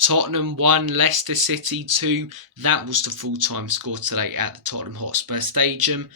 Tottenham 1, Leicester City 2. That was the full-time score today at the Tottenham Hotspur Stadium.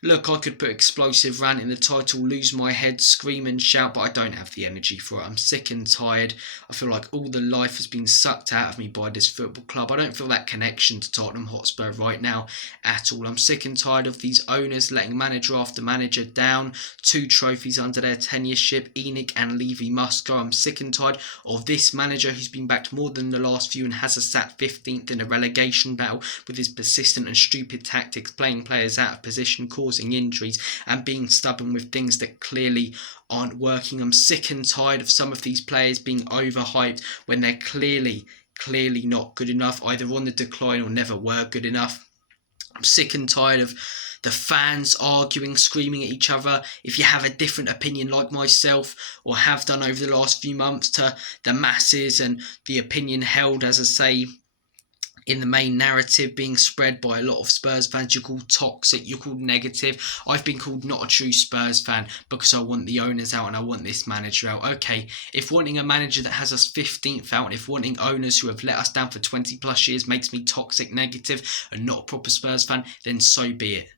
Look, I could put explosive rant in the title, lose my head, scream and shout, but I don't have the energy for it. I'm sick and tired. I feel like all the life has been sucked out of me by this football club. I don't feel that connection to Tottenham Hotspur right now at all. I'm sick and tired of these owners letting manager after manager down. 2 trophies under their tenureship, Enic and Levy must go. I'm sick and tired of this manager who's been backed more than the last few and has us sat 15th in a relegation battle with his persistent and stupid tactics, playing players out of position, causing injuries and being stubborn with things that clearly aren't working. I'm sick and tired of some of these players being overhyped when they're clearly not good enough, either on the decline or never were good enough. I'm sick and tired of the fans arguing, screaming at each other. If you have a different opinion like myself, or have done over the last few months, to the masses, and the opinion held, as I say, in the main narrative being spread by a lot of Spurs fans, you're called toxic, you're called negative. I've been called not a true Spurs fan because I want the owners out and I want this manager out. Okay, if wanting a manager that has us 15th out, and if wanting owners who have let us down for 20 plus years makes me toxic, negative, and not a proper Spurs fan, then so be it.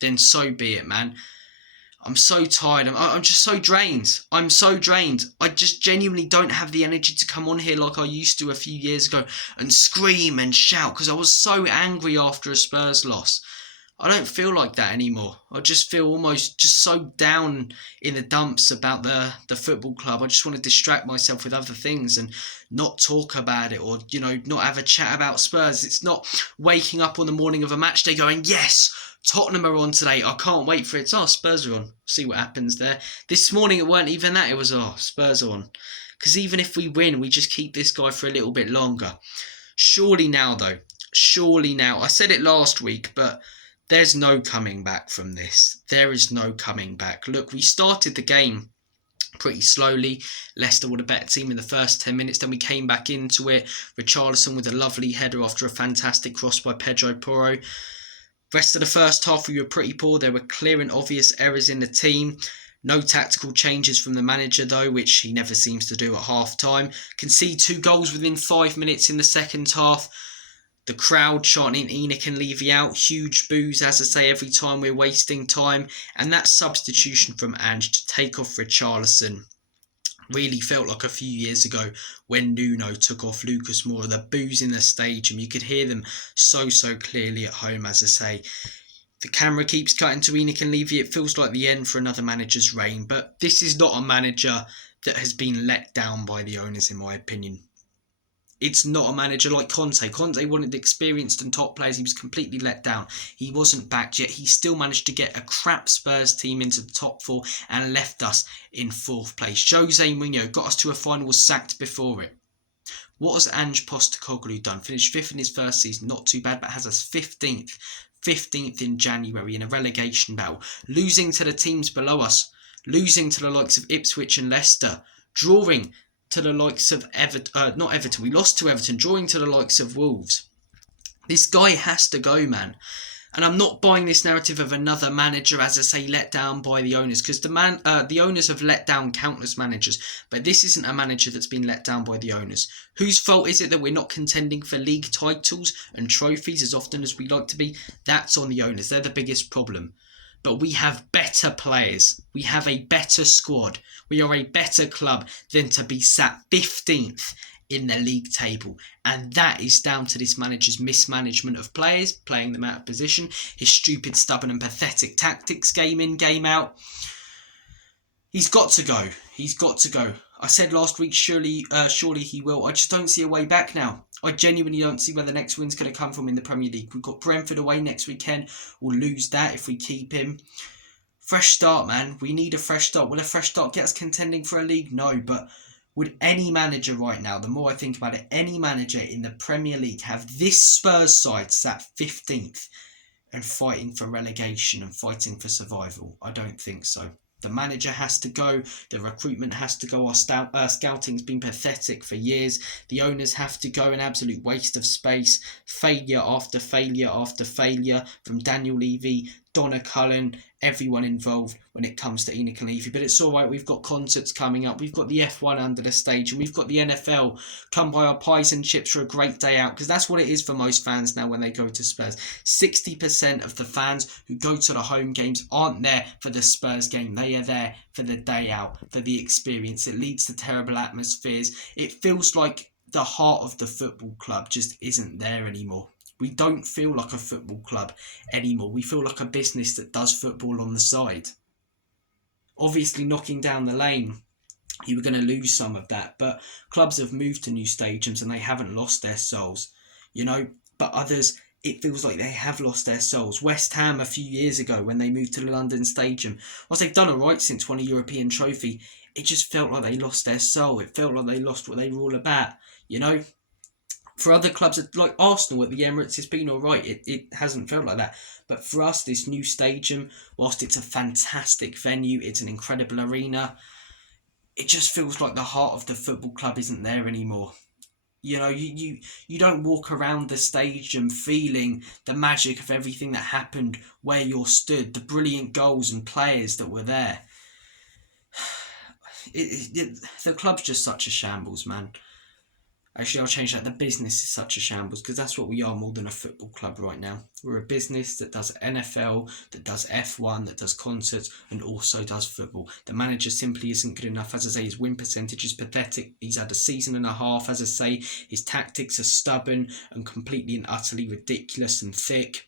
Then so be it, man. I'm so tired. I'm just so drained. I'm so drained. I just genuinely don't have the energy to come on here like I used to a few years ago and scream and shout because I was so angry after a Spurs loss. I don't feel like that anymore. I just feel almost just so down in the dumps about the football club. I just want to distract myself with other things and not talk about it, or, not have a chat about Spurs. It's not waking up on the morning of a match day going, yes, Tottenham are on today. I can't wait for it. Spurs are on. See what happens there. This morning it weren't even that. It was, Spurs are on. Because even if we win, we just keep this guy for a little bit longer. Surely now, though. Surely now. I said it last week, but there's no coming back from this. There is no coming back. Look, we started the game pretty slowly. Leicester were a better team in the first 10 minutes. Then we came back into it. Richarlison with a lovely header after a fantastic cross by Pedro Porro. Rest of the first half, we were pretty poor. There were clear and obvious errors in the team. No tactical changes from the manager, though, which he never seems to do at half-time. Concede 2 goals within 5 minutes in the second half. The crowd chanting Enic and Levy out. Huge boos, as I say, every time we're wasting time. And that substitution from Ange to take off Richarlison really felt like a few years ago when Nuno took off Lucas Moura. The boos in the stadium, you could hear them so clearly at home, as I say. The camera keeps cutting to Enic and Levy. It feels like the end for another manager's reign, but this is not a manager that has been let down by the owners, in my opinion. It's not a manager like Conte. Conte wanted experienced and top players. He was completely let down. He wasn't backed yet. He still managed to get a crap Spurs team into the top 4 and left us in 4th place. Jose Mourinho got us to a final, was sacked before it. What has Ange Postecoglou done? Finished 5th in his first season, not too bad, but has us 15th. 15th in January in a relegation battle. Losing to the teams below us. Losing to the likes of Ipswich and Leicester. Drawing to the likes of not Everton. We lost to Everton, drawing to the likes of Wolves. This guy has to go, man. And I'm not buying this narrative of another manager, as I say, let down by the owners, because the owners have let down countless managers, but this isn't a manager that's been let down by the owners. Whose fault is it that we're not contending for league titles and trophies as often as we like to be? That's on the owners. They're the biggest problem. But we have better players. We have a better squad. We are a better club than to be sat 15th in the league table. And that is down to this manager's mismanagement of players, playing them out of position, his stupid, stubborn and pathetic tactics, game in, game out. He's got to go. He's got to go. I said last week, surely he will. I just don't see a way back now. I genuinely don't see where the next win's going to come from in the Premier League. We've got Brentford away next weekend. We'll lose that if we keep him. Fresh start, man. We need a fresh start. Will a fresh start get us contending for a league? No, but would any manager right now, the more I think about it, any manager in the Premier League have this Spurs side sat 15th and fighting for relegation and fighting for survival? I don't think so. The manager has to go. The recruitment has to go. Our scouting's been pathetic for years. The owners have to go. An absolute waste of space. Failure after failure after failure from Daniel Levy, Donna Cullen, everyone involved when it comes to Enoch and Levy. But it's all right. We've got concerts coming up. We've got the F1 under the stage, and we've got the NFL. Come buy our pies and chips for a great day out, because that's what it is for most fans now when they go to Spurs. 60% of the fans who go to the home games aren't there for the Spurs game. They are there for the day out, for the experience. It leads to terrible atmospheres. It feels like the heart of the football club just isn't there anymore. We don't feel like a football club anymore. We feel like a business that does football on the side. Obviously, knocking down the lane, you were going to lose some of that. But clubs have moved to new stadiums and they haven't lost their souls. But others, it feels like they have lost their souls. West Ham a few years ago when they moved to the London Stadium, whilst they've done alright since won a European trophy, it just felt like they lost their soul. It felt like they lost what they were all about. For other clubs like Arsenal at the Emirates, it's been alright. It hasn't felt like that. But for us, this new stadium, whilst it's a fantastic venue, it's an incredible arena, it just feels like the heart of the football club isn't there anymore. You don't walk around the stadium feeling the magic of everything that happened where you're stood, the brilliant goals and players that were there. The club's just such a shambles, man. Actually, I'll change that. The business is such a shambles, because that's what we are more than a football club right now. We're a business that does NFL, that does F1, that does concerts, and also does football. The manager simply isn't good enough. As I say, his win percentage is pathetic. He's had a season and a half. As I say, his tactics are stubborn and completely and utterly ridiculous and thick.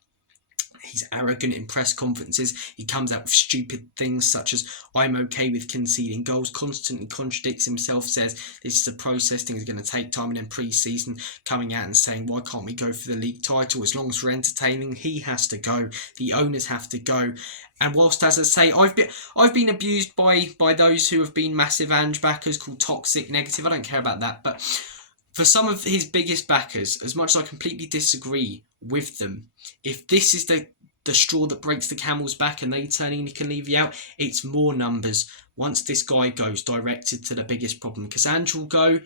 He's arrogant in press conferences. He comes out with stupid things such as, I'm okay with conceding goals, constantly contradicts himself, says this is a process, things are going to take time, and then pre-season coming out and saying, why can't we go for the league title? As long as we're entertaining, he has to go. The owners have to go. And whilst, as I say, I've been abused by those who have been massive Ange backers, called toxic, negative. I don't care about that. But for some of his biggest backers, as much as I completely disagree with them, if this is the straw that breaks the camel's back and they turn Enoch and Levy out, it's more numbers once this guy goes, directed to the biggest problem. Because Ange will go,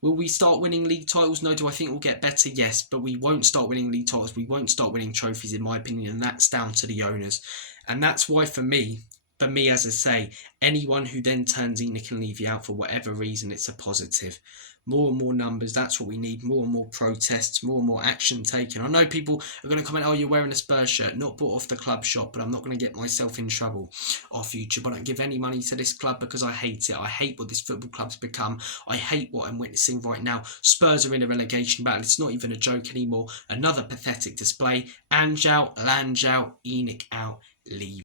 will we start winning league titles? No. Do I think we'll get better? Yes. But we won't start winning league titles. We won't start winning trophies, in my opinion, and that's down to the owners. And that's why for me, as I say, anyone who then turns Enoch and Levy out for whatever reason, it's a positive. More and more numbers, that's what we need. More and more protests, more and more action taken. I know people are going to comment, oh, you're wearing a Spurs shirt, not bought off the club shop, but I'm not going to get myself in trouble off YouTube. I don't give any money to this club because I hate it. I hate what this football club's become. I hate what I'm witnessing right now. Spurs are in a relegation battle. It's not even a joke anymore. Another pathetic display. Ange out, Lange out, Enoch out, Levy